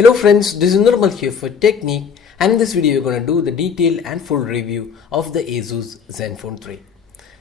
Hello friends, this is Nirmal here for Technique, and in this video we're going to do the detailed and full review of the ASUS Zenfone 3.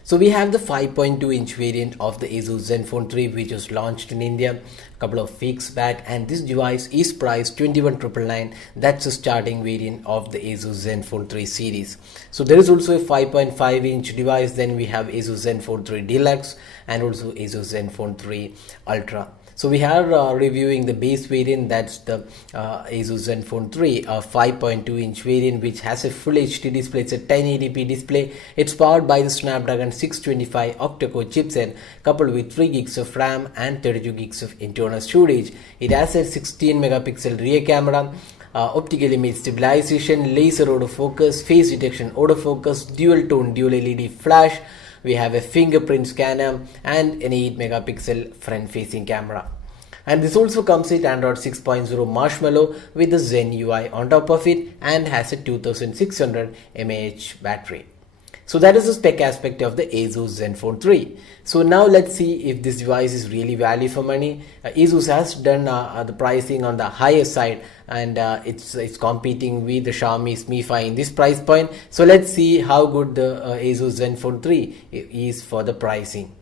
So we have the 5.2-inch variant of the ASUS Zenfone 3 which was launched in India a couple of weeks back, and this device is priced 21,999. That's the starting variant of the ASUS Zenfone 3 series. So there is also a 5.5-inch device, then we have ASUS Zenfone 3 Deluxe and also ASUS Zenfone 3 Ultra. So we are reviewing the base variant, that's the ASUS Zenfone 3, a 5.2-inch variant which has a full HD display. It's a 1080p display. It's powered by the Snapdragon 625 octa-core chipset coupled with 3 gigs of RAM and 32 gigs of internal storage. It has a 16 megapixel rear camera, optical image stabilization, laser autofocus, face detection autofocus, dual tone dual LED flash. We have a fingerprint scanner and an 8 megapixel front facing camera. And this also comes with Android 6.0 Marshmallow with the Zen UI on top of it and has a 2600 mAh battery. So that is the spec aspect of the ASUS Zenfone 3. So now let's see if this device is really value for money. ASUS has done the pricing on the higher side, and it's competing with the Xiaomi's Mi 5 in this price point. So let's see how good the ASUS Zenfone 3 is for the pricing.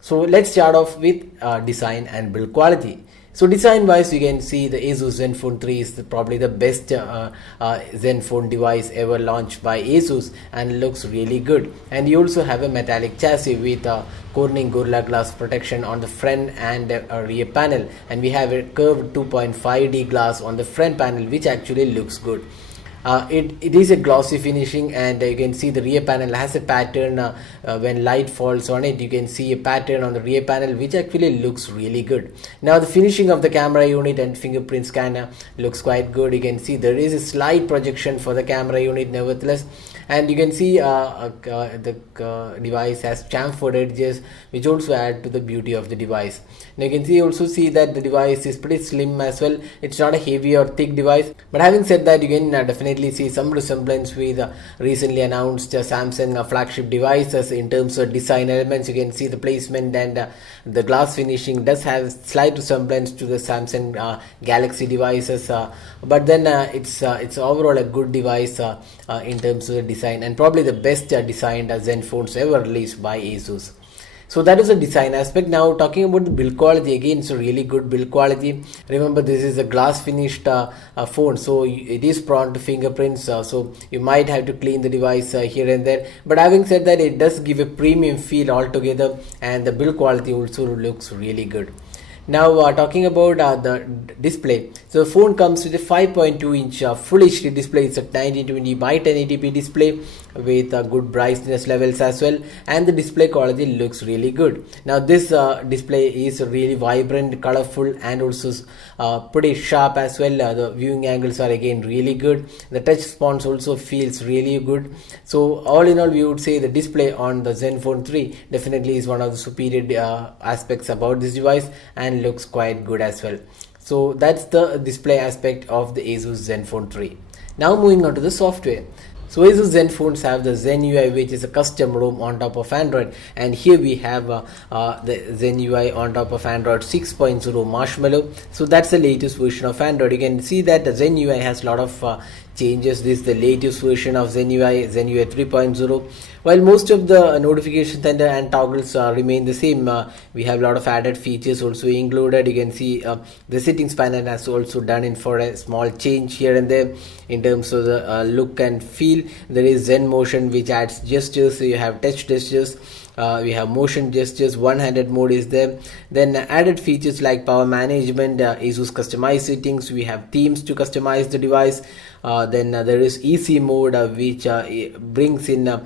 So let's start off with design and build quality. So design wise, you can see the ASUS Zenfone 3 is probably the best Zenfone device ever launched by ASUS and looks really good. And you also have a metallic chassis with Corning Gorilla Glass protection on the front and rear panel, and we have a curved 2.5D glass on the front panel which actually looks good. It is a glossy finishing, and you can see the rear panel has a pattern. When light falls on it, you can see a pattern on the rear panel which actually looks really good. Now the finishing of the camera unit and fingerprint scanner looks quite good. You can see there is a slight projection for the camera unit nevertheless, and you can see the device has chamfered edges which also add to the beauty of the device. Now you can also see that the device is pretty slim as well. It's not a heavy or thick device, but having said that, you can definitely see some resemblance with recently announced Samsung flagship devices in terms of design elements. You can see the placement and the glass finishing does have slight resemblance to the Samsung Galaxy devices, but then it's overall a good device in terms of the design, and probably the best designed Zenphones ever released by ASUS. So that is the design aspect. Now talking about the build quality, again it's a really good build quality. Remember, this is a glass finished phone, so it is prone to fingerprints, so you might have to clean the device here and there, but having said that, it does give a premium feel altogether, and the build quality also looks really good. Now talking about the display, so the phone comes with a 5.2-inch full HD display. It's a 1920 by 1080p display with good brightness levels as well, and the display quality looks really good. Now this display is really vibrant, colorful, and also pretty sharp as well. The viewing angles are again really good. The touch response also feels really good. So all in all, we would say the display on the Zenfone 3 definitely is one of the superior aspects about this device, and looks quite good as well. So that's the display aspect of the ASUS Zenfone 3. Now moving on to the software. So ASUS Zenphones have the Zen UI, which is a custom ROM on top of Android, and here we have the Zen UI on top of Android 6.0 Marshmallow. So that's the latest version of Android. You can see that the Zen UI has a lot of changes. This is the latest version of Zen UI 3.0. While most of the notification center and toggles remain the same, we have a lot of added features also included. You can see the settings panel has also done in for a small change here and there in terms of the look and feel. There is Zen Motion which adds gestures, so you have touch gestures. We have motion gestures, one-handed mode is there. Then added features like power management, ASUS customized settings. We have themes to customize the device. Then there is easy mode which brings in a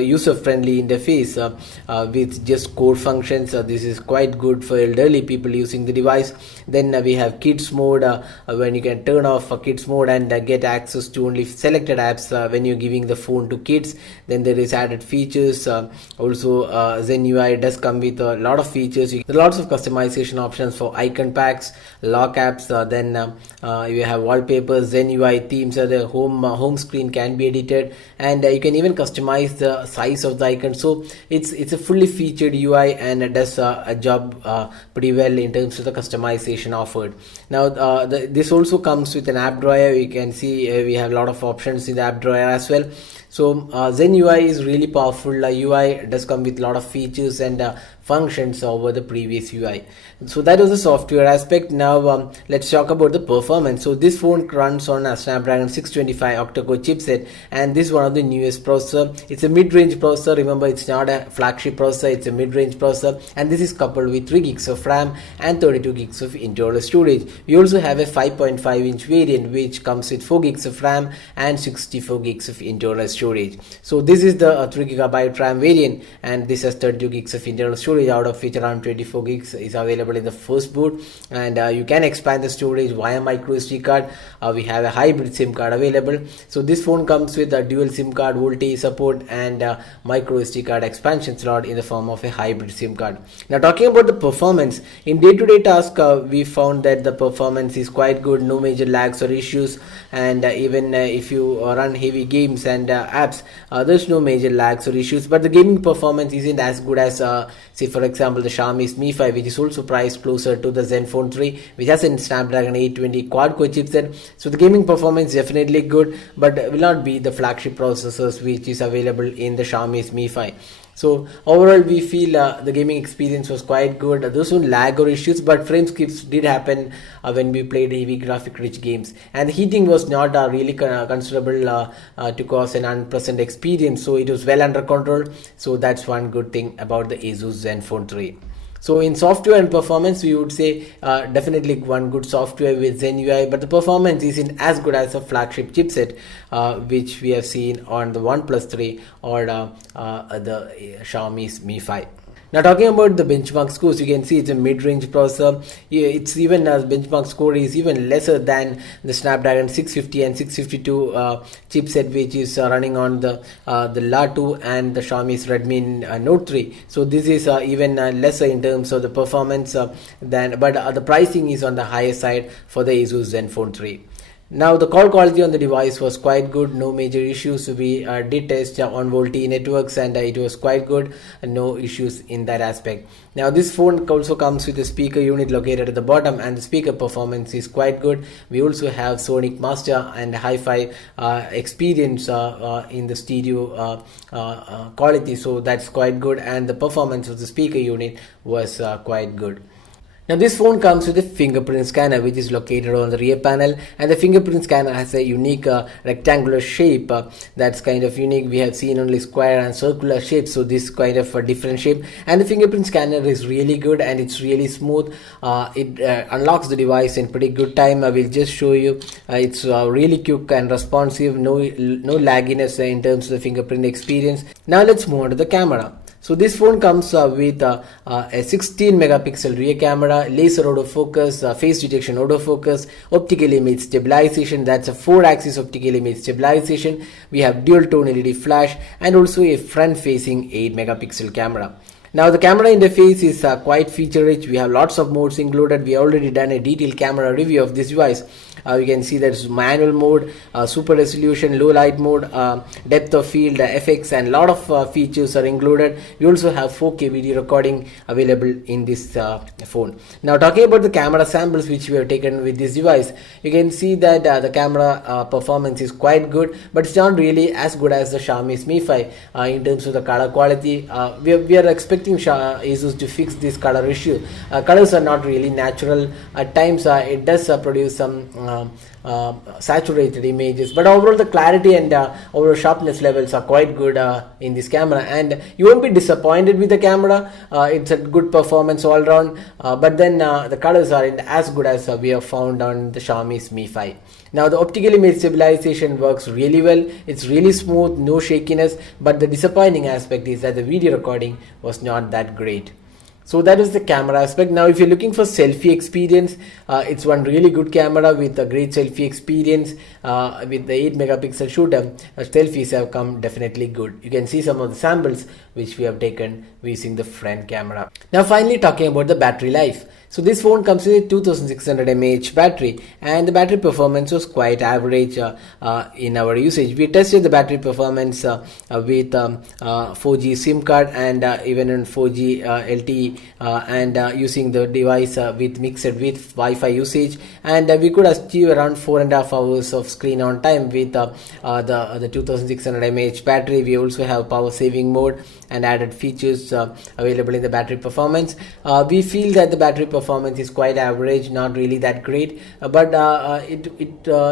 user-friendly interface with just core functions. This is quite good for elderly people using the device. Then we have kids mode, when you can turn off kids mode and get access to only selected apps when you're giving the phone to kids. Then there is added feature features. Also Zen UI does come with a lot of features. There are lots of customization options for icon packs, lock apps, then you have wallpapers, Zen UI themes. The home screen can be edited, and you can even customize the size of the icon. So it's a fully featured UI, and it does a job pretty well in terms of the customization offered. Now this also comes with an app drawer. You can see we have a lot of options in the app drawer as well. So Zen UI is really powerful UI. Does come with a lot of features and functions over the previous UI. So that was the software aspect. Now let's talk about the performance. So this phone runs on a Snapdragon 625 octa-core chipset, and this is one of the newest processor. It's a mid-range processor. Remember, it's not a flagship processor, it's a mid-range processor, and this is coupled with 3 gigs of RAM and 32 gigs of internal storage. We also have a 5.5-inch variant which comes with 4 gigs of RAM and 64 gigs of internal storage. So this is the 3 GB RAM variant, and this has 32 gigs of internal storage, out of which around 24 gigs is available in the first boot, and you can expand the storage via micro SD card. We have a hybrid SIM card available. So this phone comes with a dual SIM card, VoLTE support, and micro SD card expansion slot in the form of a hybrid SIM card. Now talking about the performance, in day-to-day task we found that the performance is quite good, no major lags or issues, and even if you run heavy games and apps, there's no major lags or issues. But the gaming performance isn't as good as say for example the Xiaomi's Mi 5, which is also priced closer to the Zenfone 3, which has a Snapdragon 820 quad-core chipset. So the gaming performance is definitely good, but will not be the flagship processors which is available in the Xiaomi's Mi 5. So overall we feel the gaming experience was quite good. There was no lag or issues, but frame skips did happen when we played heavy graphic rich games, and the heating was not really considerable to cause an unpleasant experience. So it was well under control. So that's one good thing about the ASUS Zenfone 3. So in software and performance, we would say definitely one good software with Zen UI, but the performance isn't as good as a flagship chipset which we have seen on the OnePlus 3 or the Xiaomi's Mi 5. Now talking about the benchmark scores, you can see it's a mid-range processor. It's even benchmark score is even lesser than the Snapdragon 650 and 652 chipset, which is running on the La2 and the Xiaomi's Redmi Note 3. So this is even lesser in terms of the performance but the pricing is on the higher side for the ASUS Zenfone 3. Now the call quality on the device was quite good, no major issues. We did test on VoLTE networks, and it was quite good, no issues in that aspect. Now this phone also comes with a speaker unit located at the bottom, and the speaker performance is quite good. We also have Sonic Master and Hi-Fi experience in the stereo quality, so that's quite good, and the performance of the speaker unit was quite good. Now this phone comes with a fingerprint scanner which is located on the rear panel, and the fingerprint scanner has a unique rectangular shape that's kind of unique. We have seen only square and circular shapes, so this kind of a different shape, and the fingerprint scanner is really good and it's really smooth. It unlocks the device in pretty good time. I will just show you. It's really quick and responsive, no lagginess in terms of the fingerprint experience. Now let's move on to the camera. So this phone comes with a 16 megapixel rear camera, laser autofocus, face detection autofocus, optical image stabilization, that's a 4-axis optical image stabilization. We have dual tone LED flash and also a front facing 8 megapixel camera. Now the camera interface is quite feature rich. We have lots of modes included. We already done a detailed camera review of this device. You can see there's manual mode, super resolution, low light mode, depth of field, FX, and lot of features are included. We also have 4K video recording available in this phone. Now talking about the camera samples which we have taken with this device, you can see that the camera performance is quite good, but it's not really as good as the Xiaomi's Mi 5 in terms of the color quality. We are expecting ASUS to fix this color issue. Colors are not really natural. At times it does produce some saturated images, but overall the clarity and overall sharpness levels are quite good in this camera, and you won't be disappointed with the camera. It's a good performance all around, but then the colors aren't as good as we have found on the Xiaomi's Mi 5. Now the optical image stabilization works really well. It's really smooth, no shakiness, but the disappointing aspect is that the video recording was not that great. So that is the camera aspect. Now if you're looking for selfie experience, it's one really good camera with a great selfie experience. With the 8 megapixel shooter, selfies have come definitely good. You can see some of the samples which we have taken using the front camera. Now finally, talking about the battery life. So this phone comes with a 2600 mAh battery, and the battery performance was quite average in our usage. We tested the battery performance with 4G SIM card and even in 4G LTE, and using the device with mixed with Wi-Fi usage, and we could achieve around 4.5 hours of screen on time with the 2600 mAh battery. We also have power saving mode and added features available in the battery performance. We feel that the battery performance is quite average, not really that great, but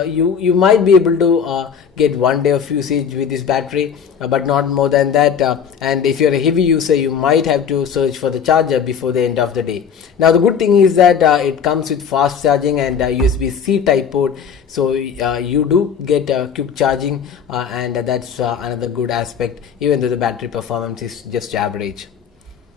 you might be able to get 1 day of usage with this battery, but not more than that, and if you're a heavy user, you might have to search for the charger before the end of the day. Now the good thing is that it comes with fast charging and USB-C type port, so you do get quick charging, and that's another good aspect, even though the battery performance is just average.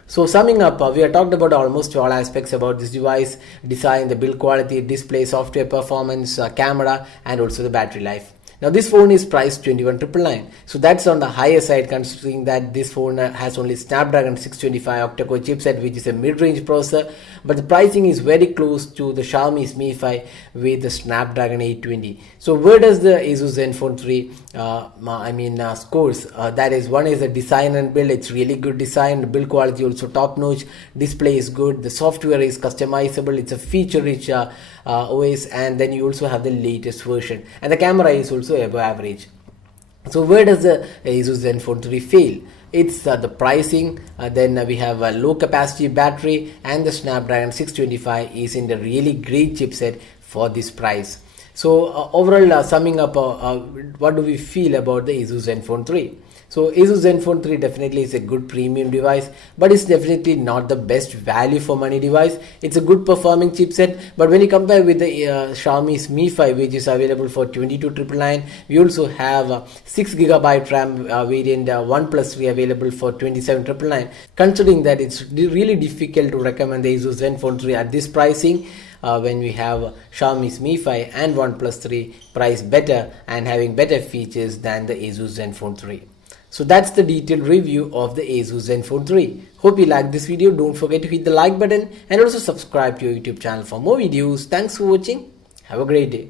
So summing up, we have talked about almost all aspects about this device: design, the build quality, display, software performance, camera, and also the battery life. Now this phone is priced 21,999, so that's on the higher side, considering that this phone has only Snapdragon 625 octa-core chipset, which is a mid-range processor, but the pricing is very close to the Xiaomi's Mi 5 with the Snapdragon 820. So where does the ASUS Zenfone 3 scores? That is, one is the design and build. It's really good design. The build quality also top notch. Display is good. The software is customizable. It's a feature-rich OS, and then you also have the latest version, and the camera is also above average. So where does the ASUS Zenfone 3 fail? It's the pricing. Then we have a low capacity battery, and the Snapdragon 625 is in the really great chipset for this price. So overall, summing up, what do we feel about the ASUS Zenfone 3? So ASUS Zenfone 3 definitely is a good premium device, but it's definitely not the best value for money device. It's a good performing chipset, but when you compare with the Xiaomi's Mi 5, which is available for 22,999, we also have 6GB RAM variant OnePlus 3 available for 27,999. Considering that, it's really difficult to recommend the ASUS Zenfone 3 at this pricing, when we have Xiaomi's Mi 5 and OnePlus 3 priced better and having better features than the ASUS Zenfone 3. So that's the detailed review of the ASUS Zenfone 3. Hope you liked this video. Don't forget to hit the like button and also subscribe to your YouTube channel for more videos. Thanks for watching. Have a great day.